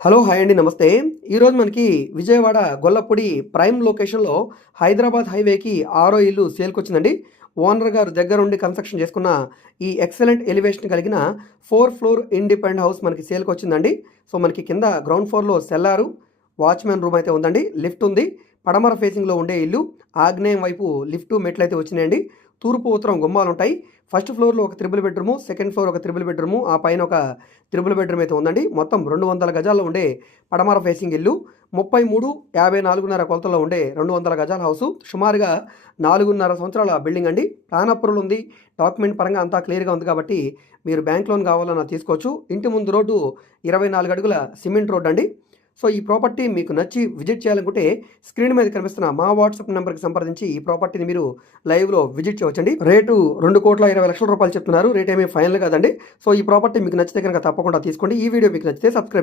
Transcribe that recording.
Hello! Hi అండి. నమస్తే. ఈరోజు మనకి విజయవాడ గొల్లపూడి ప్రైమ్ లొకేషన్‌లో హైదరాబాద్ హైవేకి ఆరో ఇల్లు సేల్‌కొచ్చిందండి. ఓనర్ గారు దగ్గరుండి కన్‌స్ట్రక్షన్ చేసుకున్న ఈ ఎక్సలెంట్ ఎలివేషన్ కలిగిన 4 ఫ్లోర్ ఇండిపెండెంట్ హౌస్ మనకి సేల్‌కొచ్చిందండి. సో, మనకి కింద గ్రౌండ్ ఫ్లోర్‌లో సెల్లారు, వాచ్‌మెన్ రూమ్ అయితే ఉందండి. లిఫ్ట్ ఉంది. పడమర ఫేసింగ్‌లో ఉండే ఇల్లు. ఆగ్నేయం వైపు లిఫ్టు మెట్లయితే వచ్చినాయండి. తూర్పు, ఉత్తరం గుమ్మాలుంటాయి. ఫస్ట్ ఫ్లోర్‌లో ఒక త్రిబుల్ బెడ్‌రూము, సెకండ్ ఫ్లోర్ ఒక త్రిబుల్ బెడ్‌రూము, ఆ పైన ఒక త్రిబుల్ బెడ్‌రూమ్ అయితే ఉందండి. మొత్తం 200 గజాల్లో ఉండే పడమర ఫేసింగ్ ఇల్లు. 33, 54.5 కొలతల్లో ఉండే 200 గజాల హౌసు. సుమారుగా 4.5 సంవత్సరాల బిల్డింగ్ అండి. ప్లాన్ అప్రూవల్ ఉంది. డాక్యుమెంట్ పరంగా అంతా క్లియర్‌గా ఉంది కాబట్టి మీరు బ్యాంక్ లోన్ కావాలన్నా తీసుకోవచ్చు. ఇంటి ముందు రోడ్డు 24 అడుగుల సిమెంట్ రోడ్ అండి. సో, ఈ ప్రాపర్టీ మీకు నచ్చి విజిట్ చేయాలనుకుంటే స్క్రీన్ మీద కనిపిస్తున్న మా వాట్సాప్ నెంబర్‌కి సంప్రదించి ఈ ప్రాపర్టీని మీరు లైవ్‌లో విజిట్ చేయవచ్చండి. రేటు రూ. 2,20,00,000 చెప్తున్నారు. రేట్ ఏమీ ఫైనల్ కాదండి. సో, ఈ ప్రాపర్టీ మీకు నచ్చితే గనుక తప్పకుండా తీసుకోండి. ఈ వీడియో మీకు నచ్చితే సబ్స్క్రైబ్